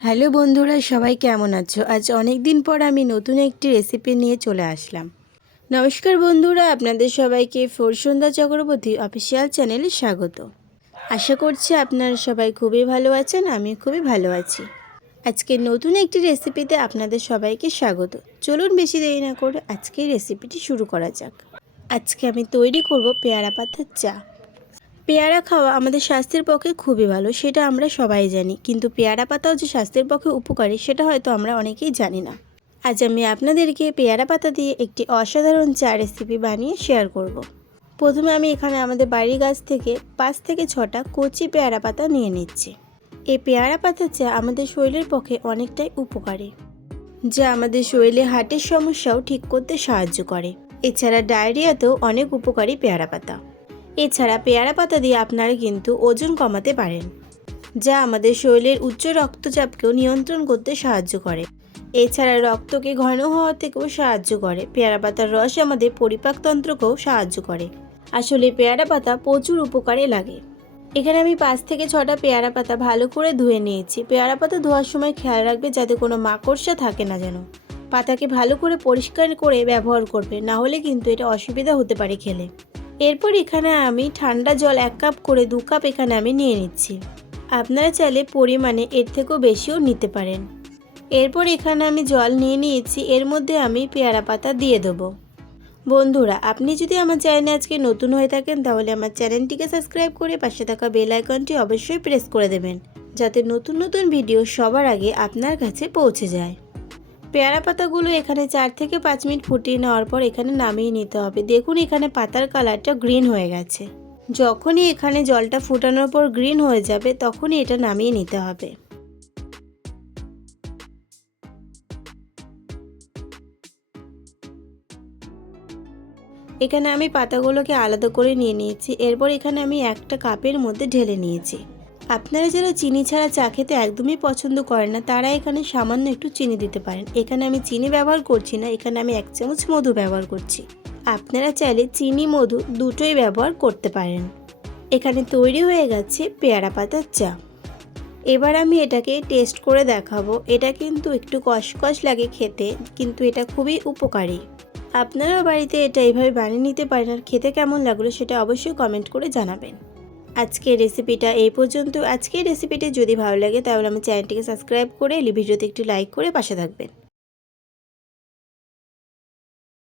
Hello বন্ধুরা, সবাই কেমন আছো? আজ অনেক দিন পর আমি নতুন একটি রেসিপি নিয়ে চলে আসলাম। নমস্কার বন্ধুরা, আপনাদের সবাইকে ফোরসন্ধ্যা চক্রবর্তী অফিসিয়াল চ্যানেলে স্বাগত। আশা করছি আপনারা সবাই খুবই ভালো আছেন, আমি খুবই ভালো আছি। আজকে নতুন একটি রেসিপিতে আপনাদের সবাইকে স্বাগত। চলুন বেশি দেরি না করে আজকের রেসিপিটি শুরু করা যাক। আজকে আমি তৈরি করব পেয়ারা পাতার চা। পেয়ারা খাওয়া আমাদের স্বাস্থ্যের পক্ষে খুবই ভালো, সেটা আমরা সবাই জানি। কিন্তু পেয়ারা পাতাও যে স্বাস্থ্যের পক্ষে উপকারী সেটা হয়তো আমরা অনেকেই জানি না। আজ আমি আপনাদেরকে পেয়ারা পাতা দিয়ে একটি অসাধারণ চা রেসিপি বানিয়ে শেয়ার করব। প্রথমে আমি এখানে আমাদের বাড়ির গাছ থেকে 5 থেকে 6টা কচি পেয়ারা পাতা নিয়ে নিচ্ছি। এই পেয়ারা পাতার চা আমাদের শরীরের পক্ষে অনেকটাই উপকারী, যা আমাদের শরীরে হার্টের সমস্যাও ঠিক করতে সাহায্য করে। এছাড়া ডায়রিয়াতেও অনেক উপকারী পেয়ারা পাতা। এছাড়া পেয়ারা পাতা দিয়ে আপনারা কিন্তু ওজন কমাতে পারেন, যা আমাদের শরীরের উচ্চ রক্তচাপকেও নিয়ন্ত্রণ করতে সাহায্য করে। এছাড়া রক্তকে ঘন হওয়া থেকেও সাহায্য করে। পেয়ারা পাতার রস আমাদের পরিপাকতন্ত্রকেও সাহায্য করে। আসলে পেয়ারা পাতা প্রচুর উপকারে লাগে। এখানে আমি 5 থেকে 6টা পেয়ারা পাতা ভালো করে ধুয়ে নিয়েছি। পেয়ারা পাতা ধোয়ার সময় খেয়াল রাখবে যাতে কোনো মাকড়সা থাকে না যেন। পাতাকে ভালো করে পরিষ্কার করে ব্যবহার করবে, না হলে কিন্তু এটা অসুবিধা হতে পারে খেলে। এরপর এখানে আমি ঠান্ডা জল 1 কাপ করে 2 কাপ এখানে আমি নিয়ে নিচ্ছি। আপনারা চাইলে পরিমাণে এর থেকেও বেশিও নিতে পারেন। এরপর এখানে আমি জল নিয়ে নিয়েছি, এর মধ্যে আমি পেয়ারা পাতা দিয়ে দেবো। বন্ধুরা, আপনি যদি আমার চ্যানেলে আজকে নতুন হয়ে থাকেন তাহলে আমার চ্যানেলটিকে সাবস্ক্রাইব করে পাশে থাকা বেল আইকনটি অবশ্যই প্রেস করে দেবেন, যাতে নতুন নতুন ভিডিও সবার আগে আপনার কাছে পৌঁছে যায়। পেয়ারা পাতাগুলো এখানে 4 থেকে 5 মিনিট ফুটিয়ে নেওয়ার পর এখানে নামিয়ে নিতে হবে। দেখুন এখানে পাতার কালারটা গ্রিন হয়ে গেছে। যখনই এখানে জলটা ফুটানোর পর গ্রিন হয়ে যাবে তখনই এটা নামিয়ে নিতে হবে। এখানে আমি পাতাগুলোকে আলাদা করে নিয়ে নিয়েছি। এরপর এখানে আমি একটা কাপের মধ্যে ঢেলে নিয়েছি। আপনারা যারা চিনি ছাড়া চা খেতে একদমই পছন্দ করেন না তারা এখানে সামান্য একটু চিনি দিতে পারেন। এখানে আমি চিনি ব্যবহার করছি না, এখানে আমি 1 চামচ মধু ব্যবহার করছি। আপনারা চাইলে চিনি মধু দুটোই ব্যবহার করতে পারেন। এখানে তৈরি হয়ে গেছে পেয়ারা পাতার চা। এবার আমি এটাকে টেস্ট করে দেখাবো। এটা কিন্তু একটু কষকষ লাগে খেতে, কিন্তু এটা খুবই উপকারী। আপনারাও বাড়িতে এটা এইভাবে বানিয়ে নিতে পারেন, আর খেতে কেমন লাগলো সেটা অবশ্যই কমেন্ট করে জানাবেন। আজকের রেসিপিটা এই পর্যন্ত। আজকের রেসিপিটি যদি ভালো লাগে তাহলে আমার চ্যানেলটিকে সাবস্ক্রাইব করে ভিডিওতে একটি লাইক করে পাশে থাকবেন।